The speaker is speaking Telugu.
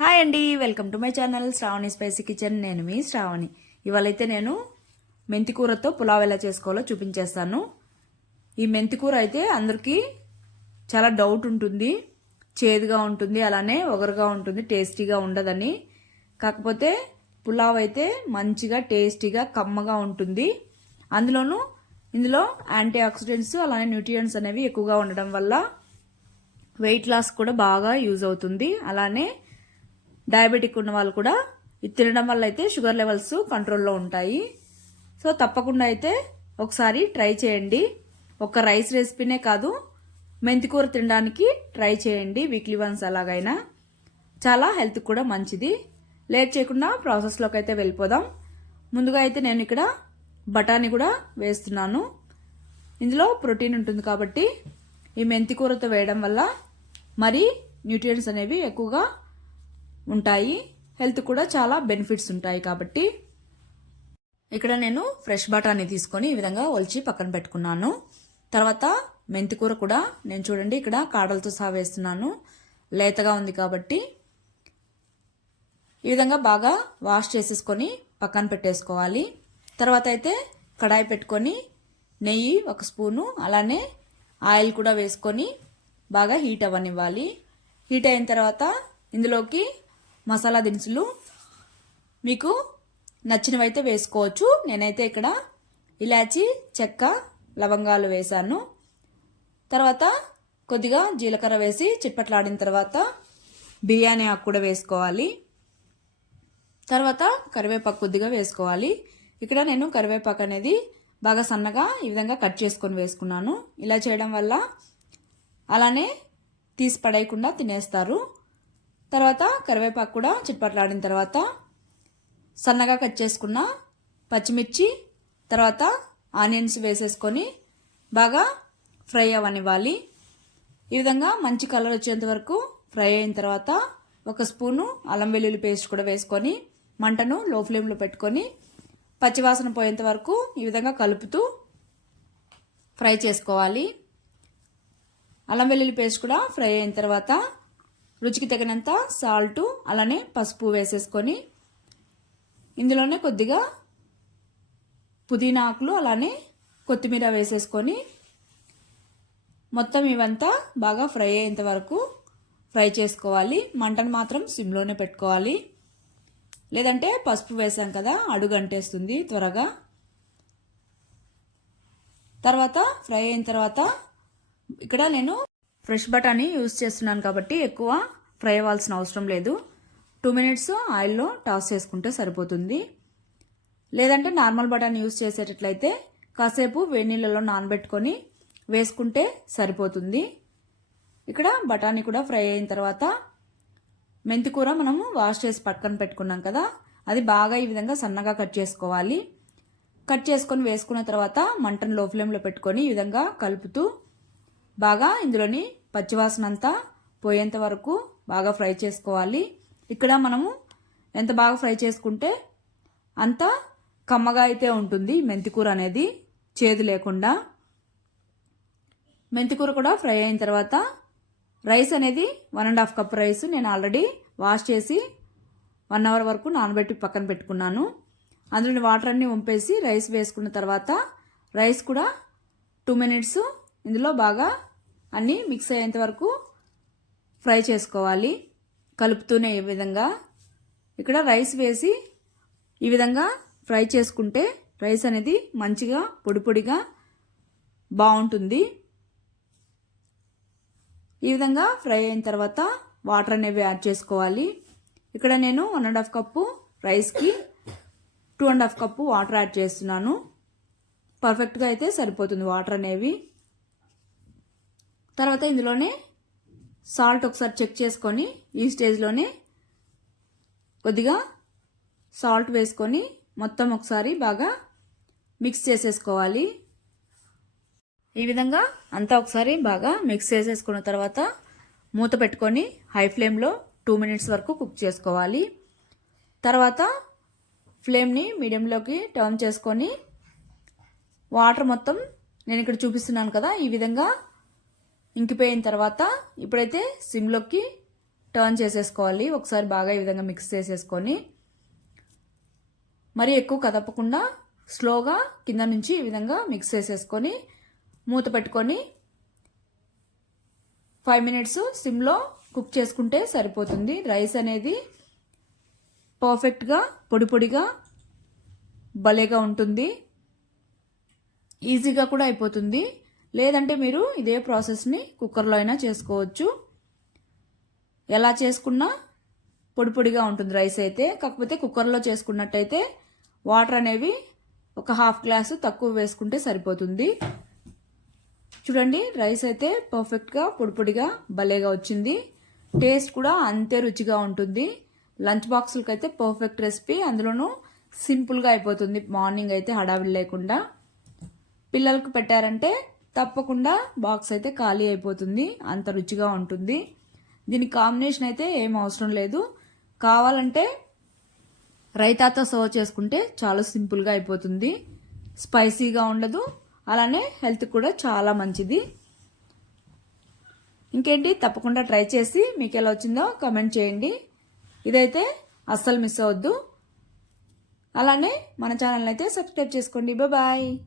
హాయ్ అండి welcome to my channel Shravani spicy kitchen. నేను మీ శ్రావణి. ఇవాళైతే నేను మెంతికూరతో పులావ్ ఎలా చేసుకోవాలో చూపించేస్తాను. ఈ మెంతి కూర అయితే అందరికీ చాలా డౌట్ ఉంటుంది చేదుగా ఉంటుంది అలానే ఒగరుగా ఉంటుంది టేస్టీగా ఉండదని. కాకపోతే పులావ్ అయితే మంచిగా టేస్టీగా కమ్మగా ఉంటుంది. అందులోనూ ఇందులో యాంటీ ఆక్సిడెంట్స్ అలానే న్యూట్రియంట్స్ అనేవి ఎక్కువగా ఉండడం వల్ల వెయిట్ లాస్ కూడా బాగా యూజ్ అవుతుంది. అలానే డయాబెటిక్ ఉన్న వాళ్ళు కూడా ఇది తినడం వల్ల అయితే షుగర్ లెవెల్స్ కంట్రోల్లో ఉంటాయి. సో తప్పకుండా అయితే ఒకసారి ట్రై చేయండి. ఒక రైస్ రెసిపీనే కాదు మెంతికూర తినడానికి ట్రై చేయండి. వీక్లీ వన్స్ అలాగైనా. చాలా హెల్త్ కూడా మంచిది. లేట్ చేయకుండా ప్రాసెస్లోకి అయితే వెళ్ళిపోదాం. ముందుగా అయితే నేను ఇక్కడ బఠానీ కూడా వేస్తున్నాను. ఇందులో ప్రోటీన్ ఉంటుంది కాబట్టి ఈ మెంతికూరతో వేయడం వల్ల మరి న్యూట్రియంట్స్ అనేవి ఎక్కువగా ఉంటాయి. హెల్త్ కూడా చాలా బెనిఫిట్స్ ఉంటాయి కాబట్టి. ఇక్కడ నేను ఫ్రెష్ బఠానీ తీసుకొని ఈ విధంగా ఒలిచి పక్కన పెట్టుకున్నాను. తర్వాత మెంతికూర కూడా నేను చూడండి ఇక్కడ కాడలతో సహా వేస్తున్నాను. లేతగా ఉంది కాబట్టి. ఈ విధంగా బాగా వాష్ చేసేసుకొని పక్కన పెట్టేసుకోవాలి. తర్వాత అయితే కడాయి పెట్టుకొని నెయ్యి ఒక స్పూను అలానే ఆయిల్ కూడా వేసుకొని బాగా హీట్ అవ్వనివ్వాలి. హీట్ అయిన తర్వాత ఇందులోకి మసాలా దినుసులు మీకు నచ్చినవైతే వేసుకోవచ్చు. నేనైతే ఇక్కడ ఇలాచి చెక్క లవంగాలు వేశాను. తర్వాత కొద్దిగా జీలకర్ర వేసి చిప్పట్లాడిన తర్వాత బిర్యానీ ఆకు కూడా వేసుకోవాలి. తర్వాత కరివేపాకు కొద్దిగా వేసుకోవాలి. ఇక్కడ నేను కరివేపాకు అనేది బాగా సన్నగా ఈ విధంగా కట్ చేసుకొని వేసుకున్నాను. ఇలా చేయడం వల్ల అలానే తీసి పడేయకుండా తినేస్తారు. తర్వాత కరివేపాకు కూడా చిట్పట్లాడిన తర్వాత సన్నగా కట్ చేసుకున్న పచ్చిమిర్చి తర్వాత ఆనియన్స్ వేసేసుకొని బాగా ఫ్రై అవ్వనివ్వాలి. ఈ విధంగా మంచి కలర్ వచ్చేంత వరకు ఫ్రై అయిన తర్వాత ఒక స్పూను అల్లం వెల్లుల్లి పేస్ట్ కూడా వేసుకొని మంటను లో ఫ్లేమ్లో పెట్టుకొని పచ్చివాసన పోయేంత వరకు ఈ విధంగా కలుపుతూ ఫ్రై చేసుకోవాలి. అల్లం వెల్లుల్లి పేస్ట్ కూడా ఫ్రై అయిన తర్వాత రుచికి తగినంత సాల్టు అలానే పసుపు వేసేసుకొని ఇందులోనే కొద్దిగా పుదీనా ఆకులు అలానే కొత్తిమీర వేసేసుకొని మొత్తం ఇవంతా బాగా ఫ్రై అయ్యేంత వరకు ఫ్రై చేసుకోవాలి. మంటను మాత్రం సిమ్లోనే పెట్టుకోవాలి. లేదంటే పసుపు వేసాం కదా అడుగు అంటేస్తుంది త్వరగా. తర్వాత ఫ్రై అయిన తర్వాత ఇక్కడ నేను ఫ్రెష్ బఠానీ యూస్ చేస్తున్నాను కాబట్టి ఎక్కువ ఫ్రై అవ్వాల్సిన అవసరం లేదు. టూ మినిట్స్ ఆయిల్లో టాస్ చేసుకుంటే సరిపోతుంది. లేదంటే నార్మల్ బటాన్ యూస్ చేసేటట్లయితే కాసేపు వేడి నీళ్ళలో నానబెట్టుకొని వేసుకుంటే సరిపోతుంది. ఇక్కడ బఠానీ కూడా ఫ్రై అయిన తర్వాత మెంతి కూర మనము వాష్ చేసి పక్కన పెట్టుకున్నాం కదా అది బాగా ఈ విధంగా సన్నగా కట్ చేసుకోవాలి. కట్ చేసుకొని వేసుకున్న తర్వాత మంటను లో ఫ్లేమ్లో పెట్టుకొని ఈ విధంగా కలుపుతూ బాగా ఇందులోని పచ్చివాసన అంతా పోయేంత వరకు బాగా ఫ్రై చేసుకోవాలి. ఇక్కడ మనము ఎంత బాగా ఫ్రై చేసుకుంటే అంత కమ్మగా అయితే ఉంటుంది మెంతికూర అనేది చేదు లేకుండా. మెంతికూర కూడా ఫ్రై అయిన తర్వాత రైస్ అనేది one and half cup rice నేను ఆల్రెడీ వాష్ చేసి వన్ అవర్ వరకు నానబెట్టి పక్కన పెట్టుకున్నాను. అందులోని వాటర్ అన్నీ వంపేసి రైస్ వేసుకున్న తర్వాత రైస్ కూడా టూ మినిట్స్ ఇందులో బాగా అన్నీ మిక్స్ అయ్యేంత వరకు ఫ్రై చేసుకోవాలి. కలుపుతూనే ఈ విధంగా. ఇక్కడ రైస్ వేసి ఈ విధంగా ఫ్రై చేసుకుంటే రైస్ అనేది మంచిగా పొడి పొడిగా బాగుంటుంది. ఈ విధంగా ఫ్రై అయిన తర్వాత వాటర్ అనేవి యాడ్ చేసుకోవాలి. ఇక్కడ నేను వన్ అండ్ హాఫ్ కప్పు రైస్కి two and half cup water add చేస్తున్నాను. పర్ఫెక్ట్గా అయితే సరిపోతుంది వాటర్ అనేవి. తర్వాత ఇందులోనే సాల్ట్ ఒకసారి చెక్ చేసుకొని ఈ స్టేజ్లోనే కొద్దిగా సాల్ట్ వేసుకొని మొత్తం ఒకసారి బాగా మిక్స్ చేసేసుకోవాలి. ఈ విధంగా అంతా ఒకసారి బాగా మిక్స్ చేసేసుకున్న తర్వాత మూత పెట్టుకొని హై ఫ్లేమ్లో టూ మినిట్స్ వరకు కుక్ చేసుకోవాలి. తర్వాత ఫ్లేమ్ని మీడియంలోకి టర్న్ చేసుకొని వాటర్ మొత్తం నేను ఇక్కడ చూపిస్తున్నాను కదా ఈ విధంగా ఇంకిపోయిన తర్వాత ఇప్పుడైతే సిమ్లోకి టర్న్ చేసేసుకోవాలి. ఒకసారి బాగా ఈ విధంగా మిక్స్ చేసేసుకొని. మరీ ఎక్కువ కదపకుండా స్లోగా కింద నుంచి ఈ విధంగా మిక్స్ చేసేసుకొని మూత పెట్టుకొని ఫైవ్ మినిట్స్ సిమ్లో కుక్ చేసుకుంటే సరిపోతుంది. రైస్ అనేది పర్ఫెక్ట్గా పొడి పొడిగా భలేగా ఉంటుంది. ఈజీగా కూడా అయిపోతుంది. లేదంటే మీరు ఇదే ప్రాసెస్ని కుక్కర్లో అయినా చేసుకోవచ్చు. ఎలా చేసుకున్నా పొడి పొడిగా ఉంటుంది రైస్ అయితే. కాకపోతే కుక్కర్లో చేసుకున్నట్టయితే వాటర్ అనేవి ఒక హాఫ్ గ్లాసు తక్కువ వేసుకుంటే సరిపోతుంది. చూడండి రైస్ అయితే పర్ఫెక్ట్గా పొడి పొడిగా భలేగా వచ్చింది. టేస్ట్ కూడా అంతే రుచిగా ఉంటుంది. లంచ్ బాక్సులకి అయితే పర్ఫెక్ట్ రెసిపీ. అందులోనూ సింపుల్గా అయిపోతుంది. మార్నింగ్ అయితే హడావిడి లేకుండా. పిల్లలకు పెట్టారంటే తప్పకుండా బాక్స్ అయితే ఖాళీ అయిపోతుంది అంత రుచిగా ఉంటుంది. దీని కాంబినేషన్ అయితే ఏం అవసరం లేదు. కావాలంటే రైతాతో సర్వ్ చేసుకుంటే చాలా సింపుల్గా అయిపోతుంది. స్పైసీగా ఉండదు. అలానే హెల్త్ కూడా చాలా మంచిది. ఇంకేంటి? తప్పకుండా ట్రై చేసి మీకు ఎలా వచ్చిందో కమెంట్ చేయండి. ఇదైతే అస్సలు మిస్ అవ్వద్దు. అలానే మన ఛానల్ అయితే సబ్స్క్రైబ్ చేసుకోండి. బాయ్.